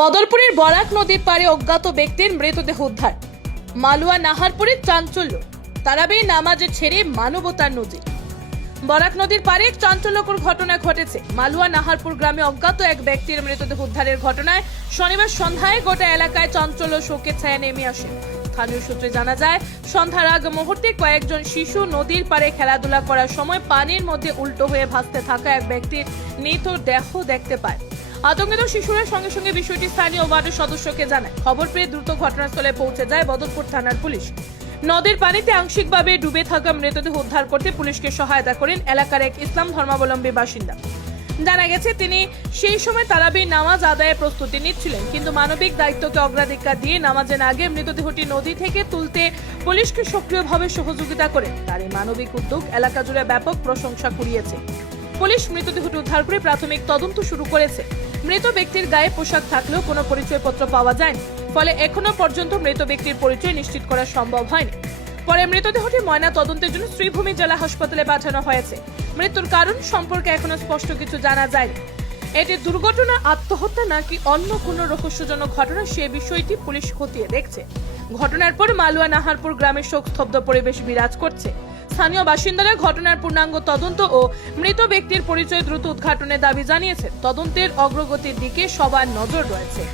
বদরপুরের বরাক নদীর পাড়ে অজ্ঞাত ব্যক্তির মৃতদেহ উদ্ধার। মালুয়া নাহারপুরের চাঞ্চল্য, তারাবি নামাজে ছেড়ে মানবতার নজির। বরাক নদীর পাড়ে এক চাঞ্চল্যকর ঘটনা ঘটেছে। মালুয়া নাহারপুর গ্রামে অজ্ঞাত এক ব্যক্তির মৃতদেহ উদ্ধারের ঘটনায় শনিবার সন্ধ্যায় গোটা এলাকায় চাঞ্চল্য শোকের ছায়া নেমে আসে। স্থানীয় সূত্রে জানা যায়, সন্ধ্যার আগ মুহূর্তে কয়েকজন শিশু নদীর পাড়ে খেলাধুলা করার সময় পানির মধ্যে উল্টো হয়ে ভাসতে থাকা এক ব্যক্তির মৃত দেহ দেখতে পায়। আতঙ্কিত শিশুরা সঙ্গে সঙ্গে বিষয়টি স্থানীয় ওয়ার্ডের সদস্যকে জানায়। খবর পেয়ে দ্রুত ঘটনাস্থলে পৌঁছে যায় বদরপুর থানার পুলিশ। নদীর পানিতে আংশিকভাবে ডুবে থাকা মৃতদেহ উদ্ধার করতে পুলিশকে সহায়তা করেন এলাকার এক ইসলাম ধর্মাবলম্বী বাসিন্দা। জানা গেছে, তিনি সেই সময় তারাবির নামাজ আদায়ের প্রস্তুতি নিচ্ছিলেন, কিন্তু মানবিক দায়িত্বকে অগ্রাধিকার দিয়ে নামাজের আগে মৃতদেহটি নদী থেকে তুলতে পুলিশকে সক্রিয়ভাবে সহযোগিতা করেন। তার এই মানবিক উদ্যোগ এলাকা জুড়ে ব্যাপক প্রশংসা কুড়িয়েছে। পুলিশ মৃতদেহটি উদ্ধার করে প্রাথমিক তদন্ত শুরু করেছে। মৃত ব্যক্তির গায়ে পোশাক থাকলেও কোনো পরিচয়পত্র পাওয়া যায়নি, ফলে এখনো পর্যন্ত মৃত ব্যক্তির পরিচয় নিশ্চিত করা সম্ভব হয়নি। পরে মৃতদেহটি ময়না তদন্তের জন্য শ্রীভূমি জেলা হাসপাতালে পাঠানো হয়েছে। মৃত্যুর কারণ সম্পর্কে এখনো স্পষ্ট কিছু জানা যায়নি। এটি দুর্ঘটনা, আত্মহত্যা নাকি অন্য কোনো রহস্যজনক ঘটনা, সে বিষয়টি পুলিশ খতিয়ে দেখছে। ঘটনার পর মালুয়া নাহারপুর গ্রামের শোকস্তব্ধ পরিবেশ বিরাজ করছে। স্থানীয় বাসিন্দারা ঘটনার পূর্ণাঙ্গ তদন্ত ও মৃত ব্যক্তির পরিচয় দ্রুত উদ্ঘাটনের দাবি জানিয়েছেন। তদন্তের অগ্রগতির দিকে সবার নজর রয়েছে।